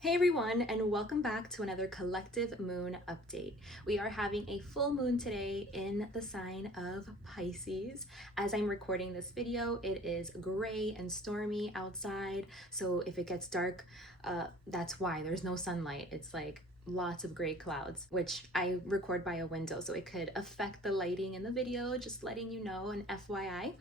Hey everyone, and welcome back to another collective moon update. We are having a full moon today in the sign of Pisces. As I'm recording this video, it is gray and stormy outside. So if it gets dark, that's why there's no sunlight. It's like lots of gray clouds, which I record by a window, so it could affect the lighting in the video, just letting you know, an FYI.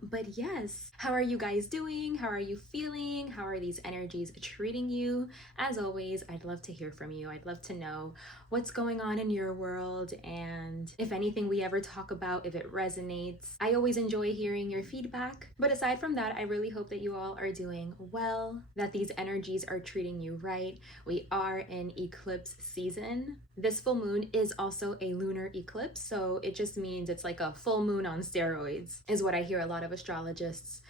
But yes, how are you guys doing? How are you feeling? How are these energies treating you? As always, I'd love to hear from you. I'd love to know what's going on in your world, and if anything we ever talk about, if it resonates. I always enjoy hearing your feedback. But aside from that, I really hope that you all are doing well, that these energies are treating you right. We are in eclipse season. This full moon is also a lunar eclipse, so it just means it's like a full moon on steroids, is what I hear a lot of astrologists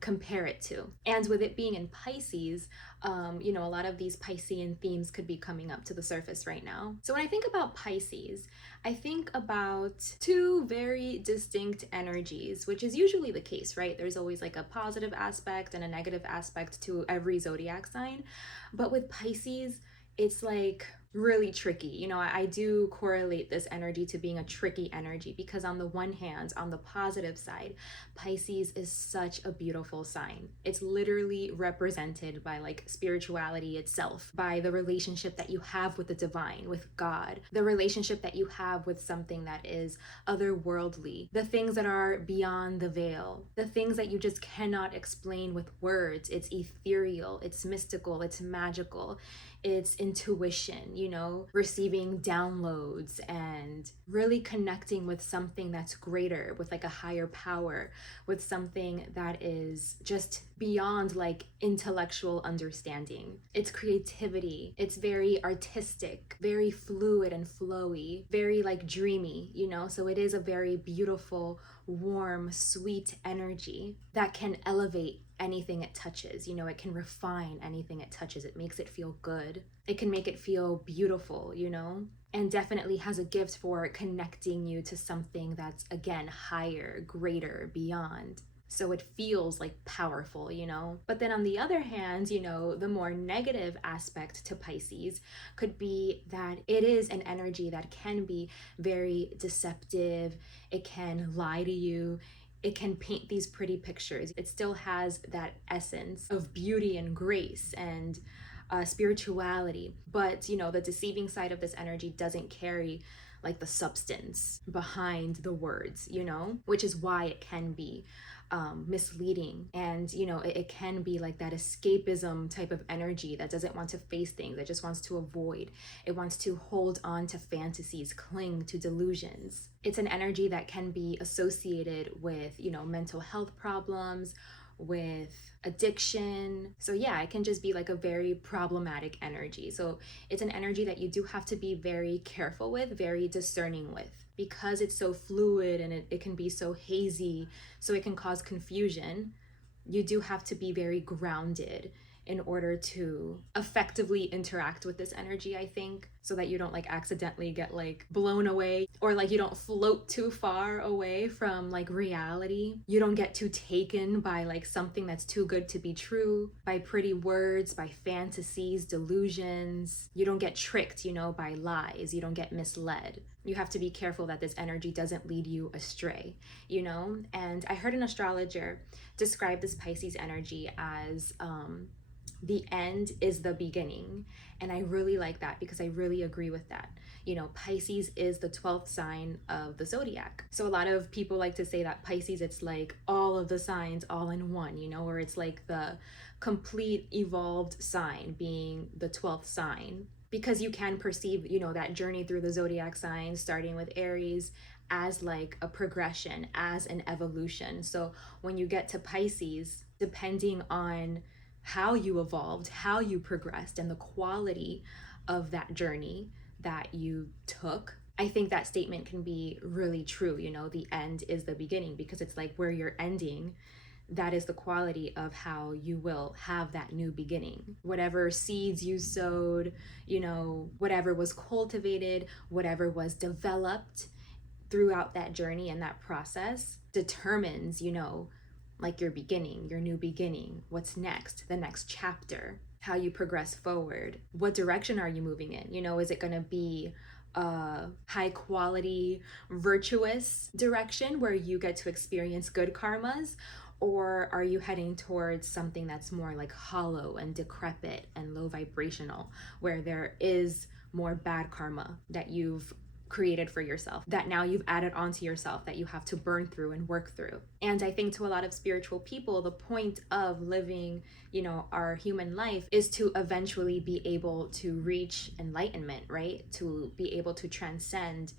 compare it to. And with it being in Pisces, a lot of these Piscean themes could be coming up to the surface right now. So when I think about Pisces, I think about two very distinct energies, which is usually the case, right? There's always like a positive aspect and a negative aspect to every zodiac sign. But with Pisces, it's like really tricky. I do correlate this energy to being a tricky energy because on the one hand, on the positive side, Pisces is such a beautiful sign. It's literally represented by like spirituality itself, by the relationship that you have with the divine, with God, the relationship that you have with something that is otherworldly, the things that are beyond the veil, the things that you just cannot explain with words. It's ethereal, it's mystical, it's magical. It's intuition, receiving downloads and really connecting with something that's greater, with like a higher power, with something that is just beyond like intellectual understanding. It's creativity. It's very artistic, very fluid and flowy, very like dreamy, So it is a very beautiful, warm, sweet energy that can elevate anything it touches. It can refine anything it touches. It makes it feel good. It can make it feel beautiful, and definitely has a gift for connecting you to something that's, again, higher, greater, beyond. So it feels like powerful, But then on the other hand, the more negative aspect to Pisces could be that it is an energy that can be very deceptive. It can lie to you. It can paint these pretty pictures. It still has that essence of beauty and grace and spirituality. But, the deceiving side of this energy doesn't carry like the substance behind the words, which is why it can be misleading. And, it can be like that escapism type of energy that doesn't want to face things, that just wants to avoid. It wants to hold on to fantasies, cling to delusions. It's an energy that can be associated with, mental health problems, with addiction. So yeah, it can just be like a very problematic energy. So it's an energy that you do have to be very careful with, very discerning with, because it's so fluid and it can be so hazy, so it can cause confusion. You do have to be very grounded in order to effectively interact with this energy, I think, so that you don't like accidentally get like blown away, or like you don't float too far away from like reality. You don't get too taken by like something that's too good to be true, by pretty words, by fantasies, delusions. You don't get tricked, by lies. You don't get misled. You have to be careful that this energy doesn't lead you astray, And I heard an astrologer describe this Pisces energy as the end is the beginning. And I really like that because I really agree with that. Pisces is the 12th sign of the zodiac. So a lot of people like to say that Pisces, it's like all of the signs all in one, or it's like the complete evolved sign being the 12th sign. Because you can perceive, that journey through the zodiac signs, starting with Aries, as like a progression, as an evolution. So when you get to Pisces, depending on how you evolved, how you progressed, and the quality of that journey that you took, I think that statement can be really true. The end is the beginning, because it's like where you're ending, that is the quality of how you will have that new beginning. Whatever seeds you sowed, whatever was cultivated, whatever was developed throughout that journey and that process determines, like your beginning, your new beginning, what's next, the next chapter, how you progress forward. What direction are you moving in? You know, is it going to be a high quality, virtuous direction where you get to experience good karmas? Or are you heading towards something that's more like hollow and decrepit and low vibrational, where there is more bad karma that you've created for yourself, that now you've added onto yourself, that you have to burn through and work through? And I think to a lot of spiritual people, the point of living, you know, our human life is to eventually be able to reach enlightenment, right? To be able to transcend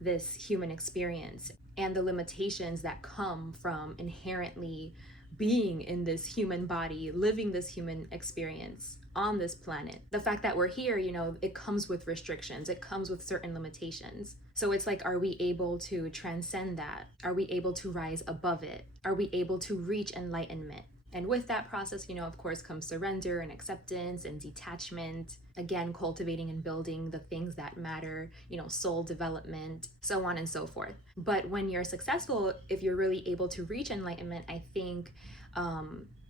this human experience and the limitations that come from inherently being in this human body, living this human experience on this planet. The fact that we're here, you know, it comes with restrictions, it comes with certain limitations. So it's like, are we able to transcend that? Are we able to rise above it? Are we able to reach enlightenment? And with that process, you know, of course, comes surrender and acceptance and detachment. Again, cultivating and building the things that matter, you know, soul development, so on and so forth. But when you're successful, if you're really able to reach enlightenment, I think,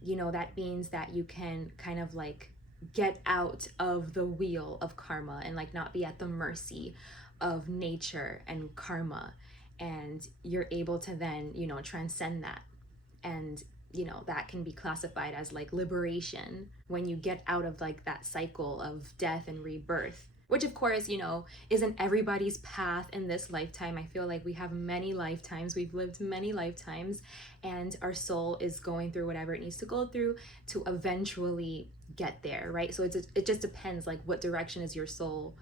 you know, that means that you can kind of like get out of the wheel of karma and like not be at the mercy of nature and karma. And you're able to then, you know, transcend that. And you know, that can be classified as like liberation when you get out of like that cycle of death and rebirth, which of course, you know, isn't everybody's path in this lifetime. I feel like we have many lifetimes, we've lived many lifetimes, and our soul is going through whatever it needs to go through to eventually get there, right? So it just depends, like, what direction is your soul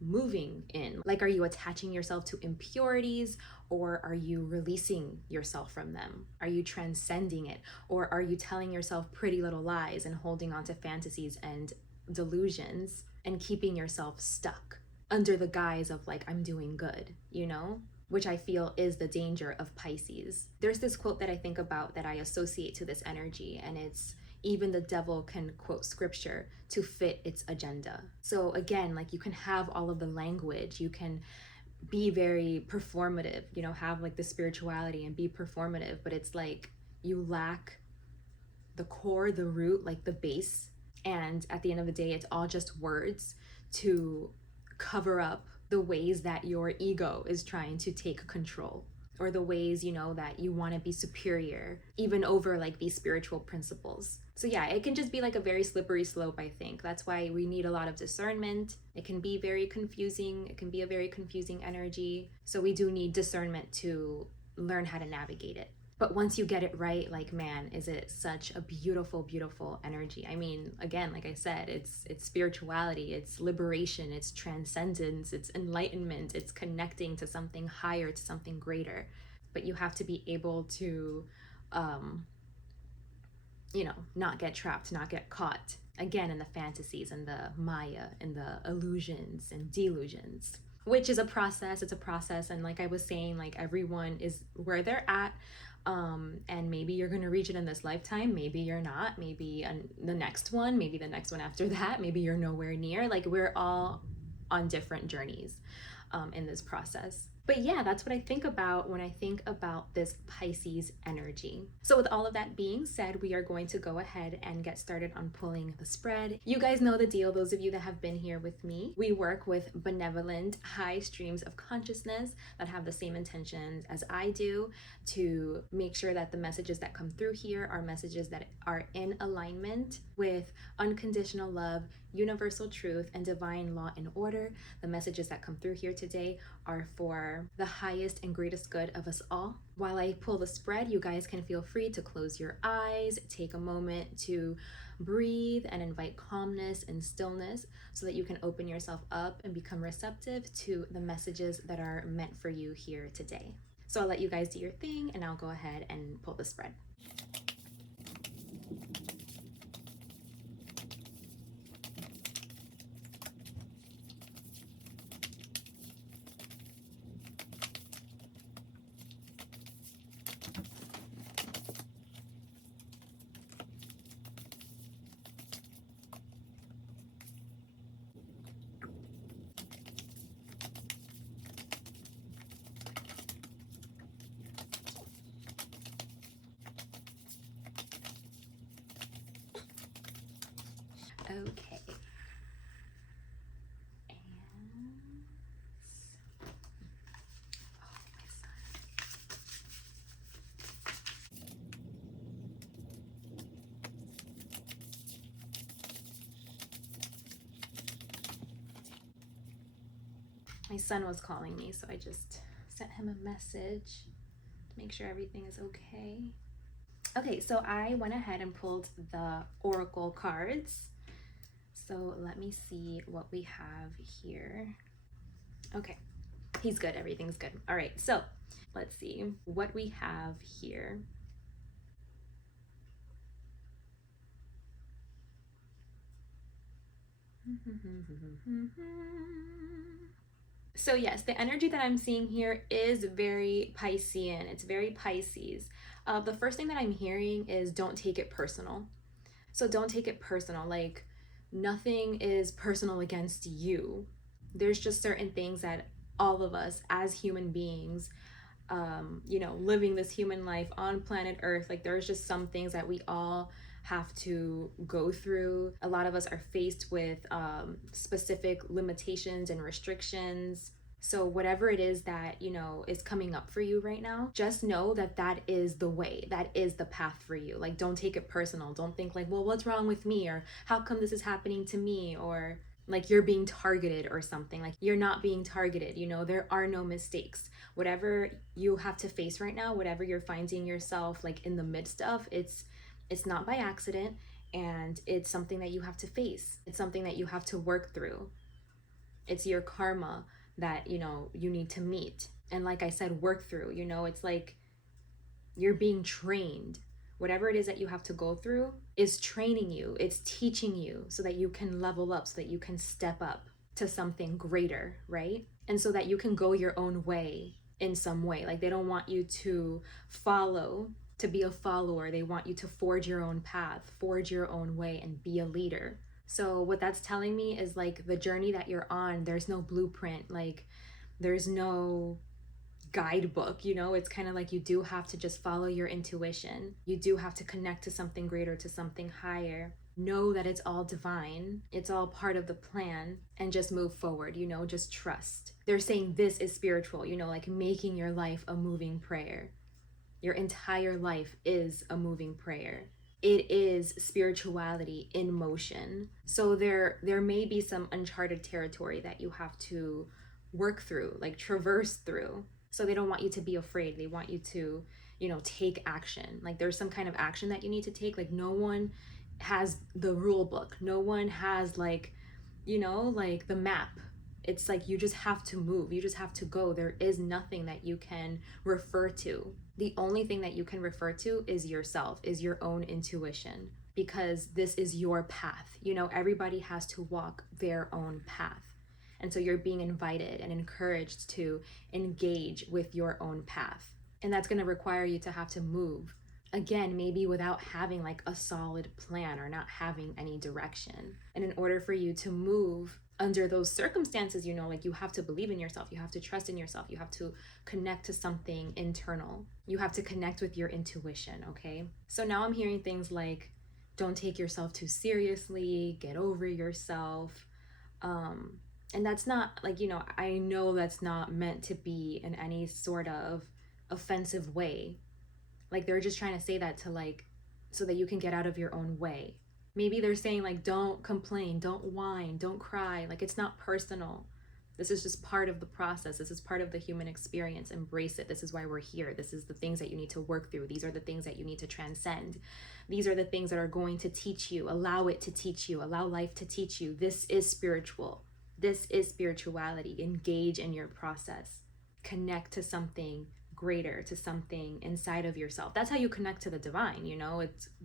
moving in? Like, are you attaching yourself to impurities, or are you releasing yourself from them? Are you transcending it, or are you telling yourself pretty little lies and holding on to fantasies and delusions and keeping yourself stuck under the guise of like, I'm doing good, you know? Which I feel is the danger of Pisces. There's this quote that I think about that I associate to this energy, and it's, even the devil can quote scripture to fit its agenda. So again, like, you can have all of the language, you can be very performative, you know, have like the spirituality and be performative, but it's like you lack the core, the root, like the base. And at the end of the day, it's all just words to cover up the ways that your ego is trying to take control, or the ways, you know, that you want to be superior even over like these spiritual principles. So yeah, it can just be like a very slippery slope, I think. That's why we need a lot of discernment. It can be very confusing. It can be a very confusing energy. So we do need discernment to learn how to navigate it. But once you get it right, like, man, is it such a beautiful, beautiful energy. I mean, again, like I said, it's spirituality, it's liberation, it's transcendence, it's enlightenment, it's connecting to something higher, to something greater. But you have to be able to, you know, not get trapped, not get caught, again, in the fantasies and the Maya and the illusions and delusions. Which is a process, it's a process. And like I was saying, like, everyone is where they're at. And maybe you're going to reach it in this lifetime, maybe you're not, maybe the next one, maybe the next one after that, maybe you're nowhere near. Like, we're all on different journeys in this process. But yeah, that's what I think about when I think about this Pisces energy. So with all of that being said, we are going to go ahead and get started on pulling the spread. You guys know the deal, those of you that have been here with me. We work with benevolent, high streams of consciousness that have the same intentions as I do, to make sure that the messages that come through here are messages that are in alignment with unconditional love, universal truth, and divine law and order. The messages that come through here today are for the highest and greatest good of us all. While I pull the spread, you guys can feel free to close your eyes, take a moment to breathe and invite calmness and stillness so that you can open yourself up and become receptive to the messages that are meant for you here today. So I'll let you guys do your thing, and I'll go ahead and pull the spread. My son was calling me, so I just sent him a message to make sure everything is okay. Okay, so I went ahead and pulled the oracle cards. So let me see what we have here. Okay, he's good. Everything's good. All right, so let's see what we have here. So yes, the energy that I'm seeing here is very Piscean. It's very Pisces. The first thing that I'm hearing is don't take it personal. So don't take it personal. Like nothing is personal against you. There's just certain things that all of us as human beings, living this human life on planet Earth, like there's just some things that we all have to go through. A lot of us are faced with specific limitations and restrictions. So whatever it is that, is coming up for you right now, just know that that is the way, that is the path for you. Like, don't take it personal. Don't think like, well, what's wrong with me? Or how come this is happening to me? Or like you're being targeted or something. Like, you're not being targeted. There are no mistakes. Whatever you have to face right now, whatever you're finding yourself like in the midst of, it's not by accident, and it's something that you have to face. It's something that you have to work through. It's your karma that you need to meet, and like I said, work through. It's like you're being trained. Whatever it is that you have to go through is training you, it's teaching you so that you can level up, so that you can step up to something greater, right? And so that you can go your own way in some way. Like, they don't want you to follow to be a follower. They want you to forge your own path, forge your own way, and be a leader. So what that's telling me is like the journey that you're on, there's no blueprint. Like, there's no guidebook. It's kind of like you do have to just follow your intuition. You do have to connect to something greater, to something higher. Know that it's all divine, it's all part of the plan, and just move forward. Just trust. They're saying this is spiritual, like making your life a moving prayer. Your entire life is a moving prayer. It is spirituality in motion. So there may be some uncharted territory that you have to work through, like traverse through. So they don't want you to be afraid. They want you to, take action. Like, there's some kind of action that you need to take. Like, no one has the rule book. No one has like the map. It's like you just have to move. You just have to go. There is nothing that you can refer to. The only thing that you can refer to is yourself, is your own intuition, because this is your path. Everybody has to walk their own path. And so you're being invited and encouraged to engage with your own path. And that's going to require you to have to move. Again, maybe without having like a solid plan or not having any direction. And in order for you to move under those circumstances, like, you have to believe in yourself, you have to trust in yourself, you have to connect to something internal, you have to connect with your intuition. Okay, so now I'm hearing things like, don't take yourself too seriously, get over yourself. And that's not like, I know that's not meant to be in any sort of offensive way. Like, they're just trying to say that to like, so that you can get out of your own way. Maybe they're saying like, don't complain, don't whine, don't cry. Like, it's not personal. This is just part of the process. This is part of the human experience. Embrace it. This is why we're here. This is the things that you need to work through. These are the things that you need to transcend. These are the things that are going to teach you. Allow it to teach you. Allow life to teach you. This is spiritual. This is spirituality. Engage in your process. Connect to something greater, to something inside of yourself. That's how you connect to the divine.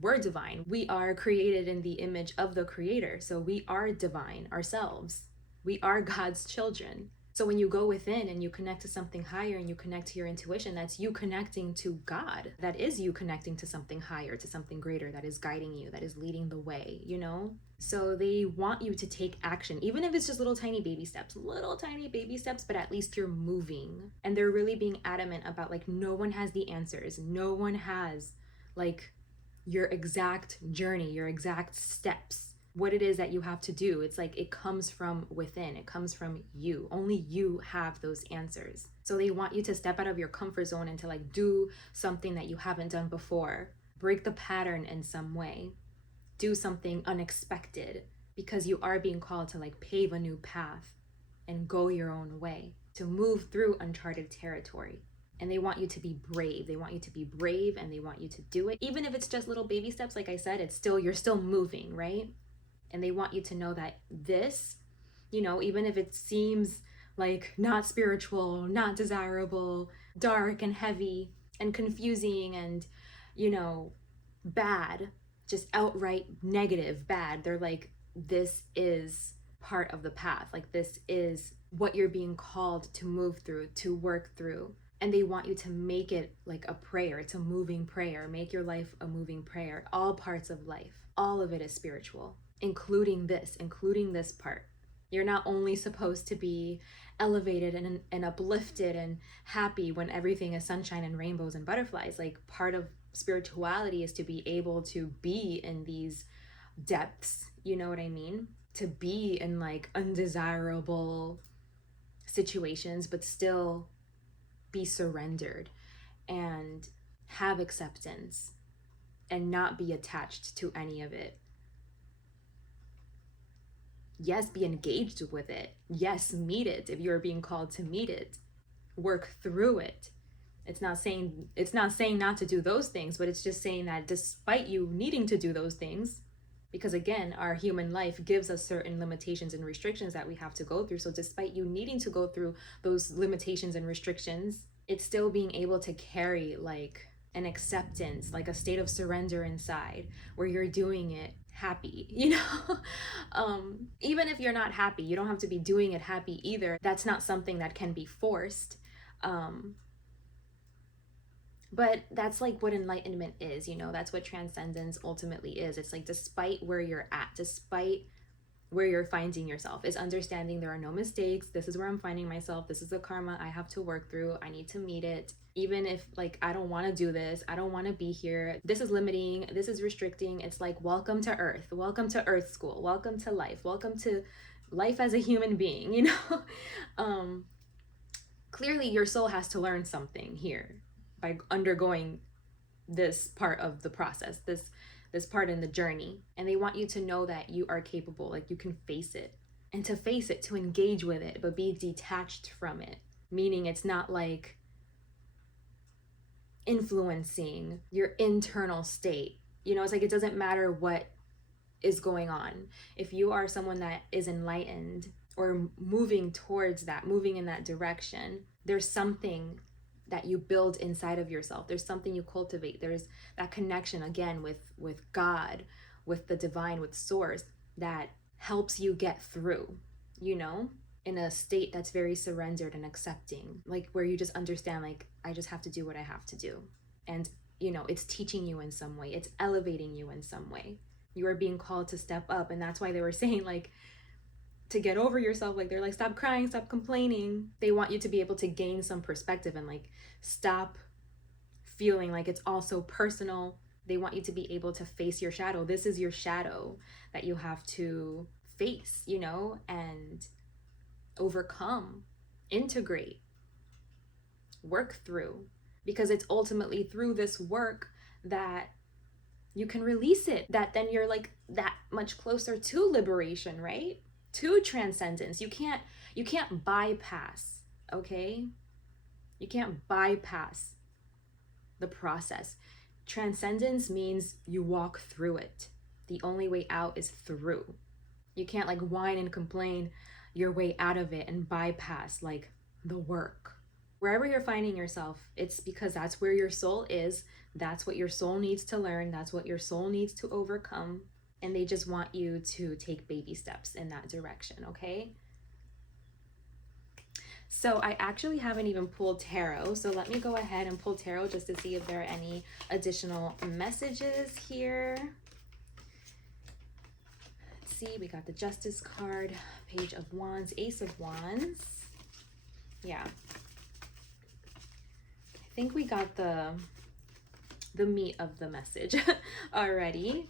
We're divine. We are created in the image of the creator. So we are divine ourselves. We are God's children. So when you go within and you connect to something higher and you connect to your intuition, that's you connecting to God. That is you connecting to something higher, to something greater that is guiding you, that is leading the way. So they want you to take action, even if it's just little tiny baby steps, but at least you're moving. And they're really being adamant about like, no one has the answers. No one has like your exact journey, your exact steps, what it is that you have to do. It's like, it comes from within. It comes from you. Only you have those answers. So they want you to step out of your comfort zone and to like do something that you haven't done before. Break the pattern in some way. Do something unexpected, because you are being called to like pave a new path and go your own way, to move through uncharted territory. And they want you to be brave. They want you to be brave and they want you to do it. Even if it's just little baby steps, like I said, you're still moving, right? And they want you to know that this, even if it seems like not spiritual, not desirable, dark and heavy and confusing and, bad, just outright negative, bad, they're like, this is part of the path. Like, this is what you're being called to move through, to work through. And they want you to make it like a prayer. It's a moving prayer. Make your life a moving prayer. All parts of life, all of it is spiritual, including this part. You're not only supposed to be elevated and uplifted and happy when everything is sunshine and rainbows and butterflies. Like, part of spirituality is to be able to be in these depths, you know what I mean? To be in like undesirable situations, but still be surrendered and have acceptance and not be attached to any of it. Yes, be engaged with it. Yes, meet it if you're being called to meet it. Work through it. It's not saying not to do those things, but it's just saying that despite you needing to do those things, because again, our human life gives us certain limitations and restrictions that we have to go through. So despite you needing to go through those limitations and restrictions, it's still being able to carry like an acceptance, like a state of surrender inside where you're doing it happy, even if you're not happy, you don't have to be doing it happy either. That's not something that can be forced. But that's like what enlightenment is, that's what transcendence ultimately is. It's like, despite where you're at, despite where you're finding yourself, is understanding there are no mistakes. This is where I'm finding myself. This is the karma I have to work through. I need to meet it. Even if like, I don't want to do this, I don't want to be here, this is limiting, this is restricting. It's like, welcome to earth, welcome to earth school, welcome to life, welcome to life as a human being, Clearly your soul has to learn something here by undergoing this part of the process, this part in the journey. And they want you to know that you are capable, like you can face it. And to face it, to engage with it, but be detached from it. Meaning it's not like influencing your internal state. It's like, it doesn't matter what is going on. If you are someone that is enlightened or moving towards that, moving in that direction, there's something that you build inside of yourself. There's something you cultivate. There's that connection again with God, with the divine, with source, that helps you get through, in a state that's very surrendered and accepting, like where you just understand, like, I just have to do what I have to do. And, it's teaching you in some way. It's elevating you in some way. You are being called to step up. And that's why they were saying, like, to get over yourself, like they're like, stop crying, stop complaining. They want you to be able to gain some perspective and like stop feeling like it's all so personal. They want you to be able to face your shadow. This is your shadow that you have to face, and overcome, integrate, work through, because it's ultimately through this work that you can release it, that then you're like that much closer to liberation, right? To transcendence. You can't bypass, okay? You can't bypass the process. Transcendence means you walk through it. The only way out is through. You can't like whine and complain your way out of it and bypass like the work. Wherever you're finding yourself, it's because that's where your soul is. That's what your soul needs to learn. That's what your soul needs to overcome. And they just want you to take baby steps in that direction, okay? So I actually haven't even pulled tarot. So let me go ahead and pull tarot just to see if there are any additional messages here. Let's see, we got the Justice card, Page of Wands, Ace of Wands. Yeah. I think we got the meat of the message already.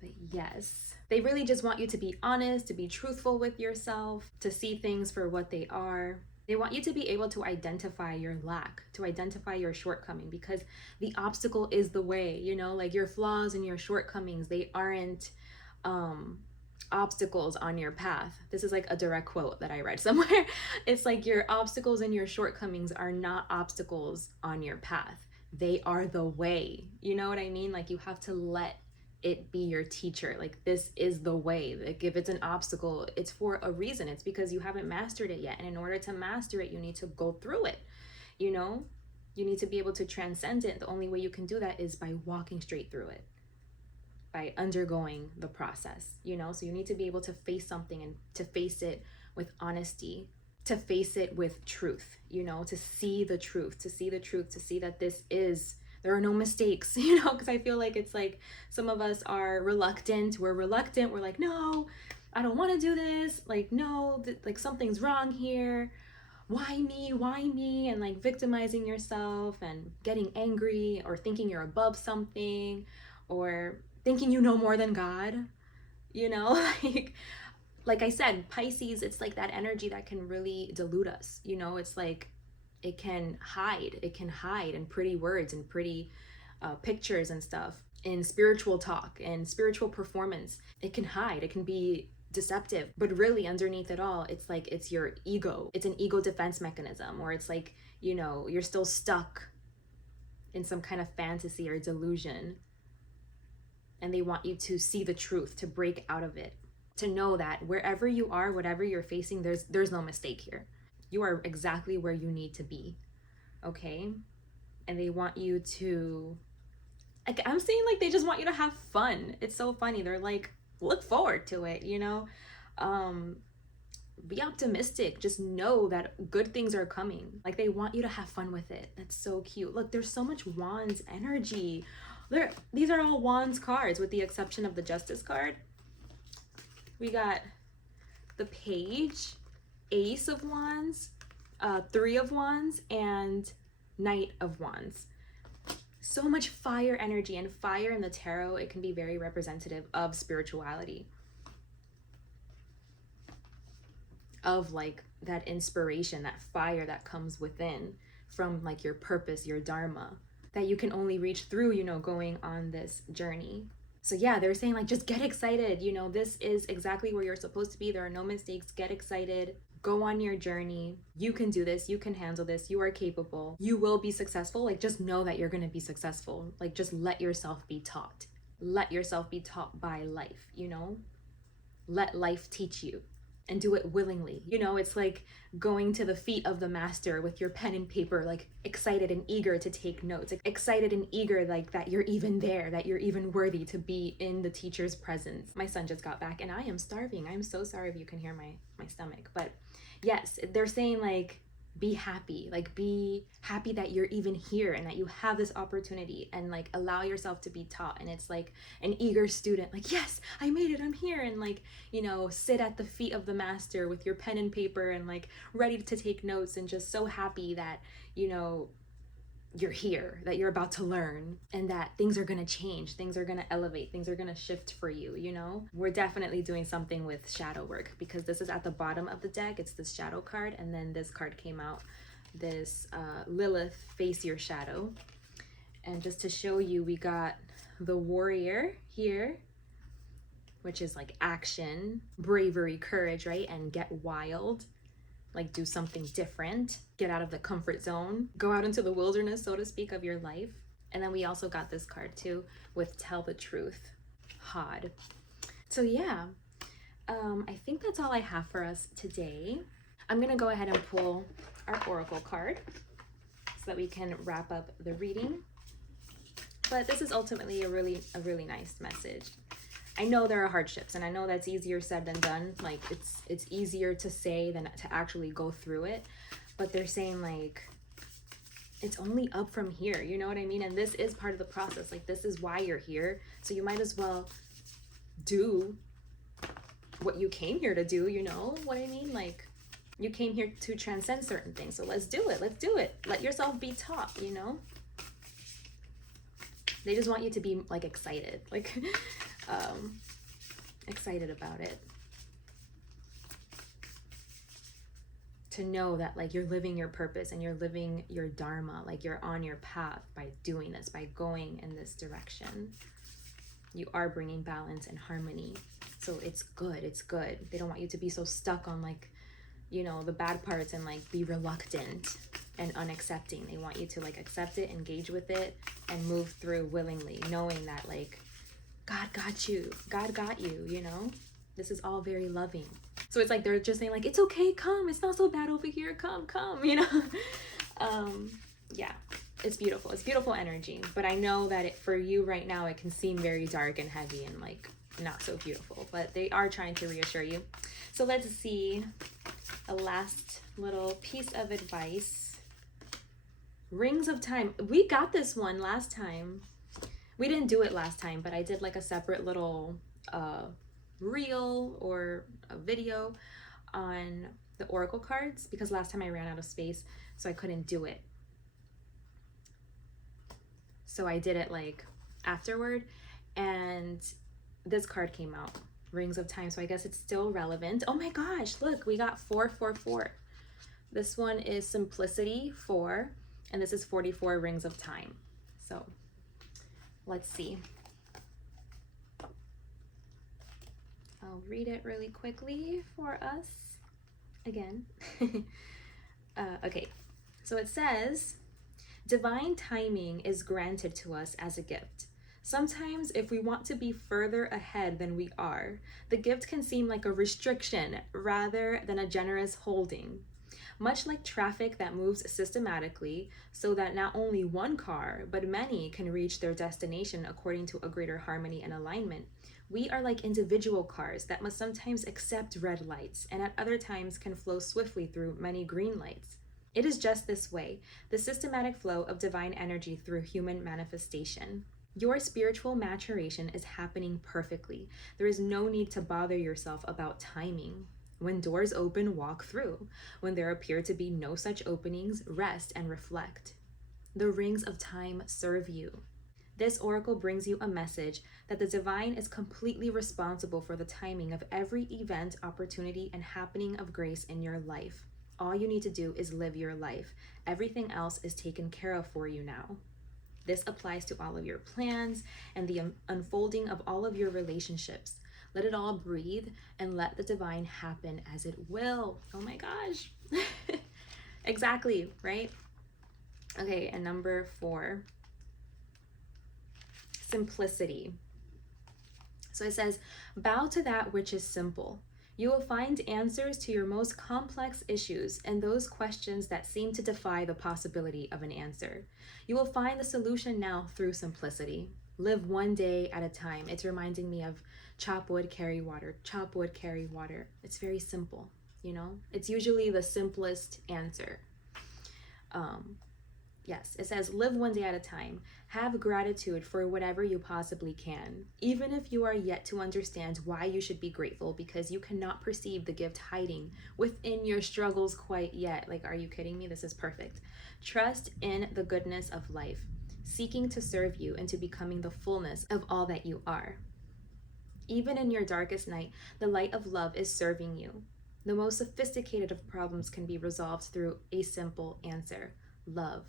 But yes, they really just want you to be honest, to be truthful with yourself, to see things for what they are. They want you to be able to identify your lack, to identify your shortcoming, because the obstacle is the way, like your flaws and your shortcomings, they aren't obstacles on your path. This is like a direct quote that I read somewhere. It's like your obstacles and your shortcomings are not obstacles on your path. They are the way. You know what I mean? Like you have to let it be your teacher. Like this is the way. Like if it's an obstacle, it's for a reason. It's because you haven't mastered it yet. And in order to master it, you need to go through it. You know, you need to be able to transcend it. The only way you can do that is by walking straight through it, by undergoing the process, you know? So you need to be able to face something and to face it with honesty, to face it with truth, you know, to see the truth, to see the truth, to see that there are no mistakes, you know, because I feel like it's like some of us are reluctant. We're like, no, I don't want to do this. Like, no, like something's wrong here. Why me? And like victimizing yourself and getting angry or thinking you're above something or thinking you know more than God, you know, like I said, Pisces, it's like that energy that can really delude us, you know. It's like it can hide in pretty words and pretty pictures and stuff, in spiritual talk and spiritual performance. It can hide, it can be deceptive, but really underneath it all, it's like it's your ego. It's an ego defense mechanism, or it's like, you know, you're still stuck in some kind of fantasy or delusion, and they want you to see the truth, to break out of it, to know that wherever you are, whatever you're facing, there's no mistake here. You are exactly where you need to be, okay? And they want you to, like, I'm saying, like, they just want you to have fun. It's so funny. They're like, look forward to it, you know? Be optimistic. Just know that good things are coming. Like, they want you to have fun with it. That's so cute. Look, there's so much Wands energy. These are all Wands cards, with the exception of the Justice card. We got the Page, Ace of Wands, Three of Wands, and Knight of Wands. So much fire energy, and fire in the tarot, it can be very representative of spirituality, of like that inspiration, that fire that comes within from like your purpose, your dharma, that you can only reach through, you know, going on this journey. So yeah, they're saying like, just get excited, you know, this is exactly where you're supposed to be. There are no mistakes. Get excited, go on your journey. You can do this, you can handle this, you are capable, you will be successful. Like, just know that you're going to be successful. Like, just let yourself be taught. Let yourself be taught by life, you know? Let life teach you, and do it willingly. You know, it's like going to the feet of the master with your pen and paper, like excited and eager to take notes, like excited and eager, like that you're even there, that you're even worthy to be in the teacher's presence. My son just got back and I am starving. I'm so sorry if you can hear my stomach. But yes, they're saying like, be happy that you're even here and that you have this opportunity, and like allow yourself to be taught. And it's like an eager student, like, yes, I made it, I'm here. And like, you know, sit at the feet of the master with your pen and paper and like ready to take notes, and just so happy that, you know, you're here, that you're about to learn, and that things are going to change, things are going to elevate, things are going to shift for you, you know? We're definitely doing something with shadow work, because this is at the bottom of the deck. It's this shadow card, and then this card came out, this Lilith, Face Your Shadow. And just to show you, we got the Warrior here, which is like action, bravery, courage, right? And get wild. Like, do something different, get out of the comfort zone, go out into the wilderness, so to speak, of your life. And then we also got this card too, with Tell the Truth, Hod. So yeah, I think that's all I have for us today. I'm gonna go ahead and pull our oracle card so that we can wrap up the reading. But this is ultimately a really nice message. I know there are hardships, and I know that's easier said than done. Like, it's easier to say than to actually go through it. But they're saying like, it's only up from here, you know what I mean? And this is part of the process. Like, this is why you're here. So you might as well do what you came here to do, you know what I mean? Like, you came here to transcend certain things. So let's do it. Let yourself be taught, you know? They just want you to be like excited, like excited about it. To know that like you're living your purpose and you're living your dharma, like you're on your path by doing this, by going in this direction. You are bringing balance and harmony. So it's good. It's good. They don't want you to be so stuck on like, you know, the bad parts and like be reluctant and unaccepting. They want you to like accept it, engage with it, and move through willingly, knowing that like God got you. God got you, you know? This is all very loving. So it's like they're just saying like, it's okay, come. It's not so bad over here. Come, you know? Yeah, it's beautiful. It's beautiful energy. But I know that for you right now, it can seem very dark and heavy and like not so beautiful. But they are trying to reassure you. So let's see a last little piece of advice. Rings of Time. We got this one last time. We didn't do it last time, but I did like a separate little reel or a video on the oracle cards because last time I ran out of space, so I couldn't do it. So I did it like afterward, and this card came out, Rings of Time. So I guess it's still relevant. Oh my gosh, look, we got 444. This one is Simplicity 4, and this is 44 Rings of Time. So let's see. I'll read it really quickly for us again. Okay, so it says, divine timing is granted to us as a gift. Sometimes if we want to be further ahead than we are, the gift can seem like a restriction rather than a generous holding. Much like traffic that moves systematically so that not only one car, but many can reach their destination according to a greater harmony and alignment, we are like individual cars that must sometimes accept red lights and at other times can flow swiftly through many green lights. It is just this way, the systematic flow of divine energy through human manifestation. Your spiritual maturation is happening perfectly. There is no need to bother yourself about timing. When doors open, walk through. When there appear to be no such openings, rest and reflect. The rings of time serve you. This oracle brings you a message that the divine is completely responsible for the timing of every event, opportunity, and happening of grace in your life. All you need to do is live your life. Everything else is taken care of for you now. This applies to all of your plans and the unfolding of all of your relationships. Let it all breathe and let the divine happen as it will. Oh my gosh. Exactly, right? Okay, and number 4, simplicity. So it says, bow to that which is simple. You will find answers to your most complex issues and those questions that seem to defy the possibility of an answer. You will find the solution now through simplicity. Live one day at a time. It's reminding me of chop wood, carry water. Chop wood, carry water. It's very simple, you know? It's usually the simplest answer. Yes, it says, live one day at a time. Have gratitude for whatever you possibly can, even if you are yet to understand why you should be grateful because you cannot perceive the gift hiding within your struggles quite yet. Like, are you kidding me? This is perfect. Trust in the goodness of life, seeking to serve you into becoming the fullness of all that you are. Even in your darkest night, the light of love is serving you. The most sophisticated of problems can be resolved through a simple answer: love.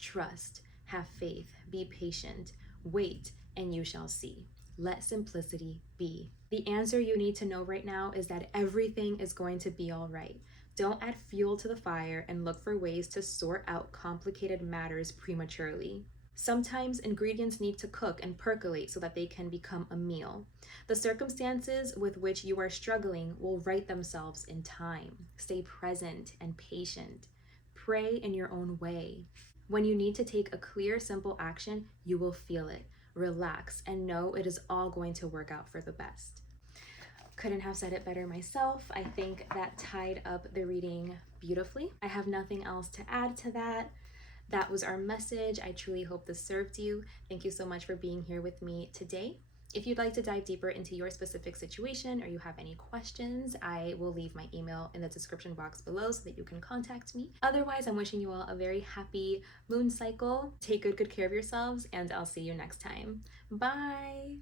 Trust, have faith, be patient, wait, and you shall see. Let simplicity be. The answer you need to know right now is that everything is going to be all right. Don't add fuel to the fire and look for ways to sort out complicated matters prematurely. Sometimes ingredients need to cook and percolate so that they can become a meal. The circumstances with which you are struggling will right themselves in time. Stay present and patient. Pray in your own way. When you need to take a clear, simple action, you will feel it. Relax and know it is all going to work out for the best. Couldn't have said it better myself. I think that tied up the reading beautifully. I have nothing else to add to that. That was our message. I truly hope this served you. Thank you so much for being here with me today. If you'd like to dive deeper into your specific situation or you have any questions, I will leave my email in the description box below so that you can contact me. Otherwise, I'm wishing you all a very happy moon cycle. Take good care of yourselves, and I'll see you next time. Bye!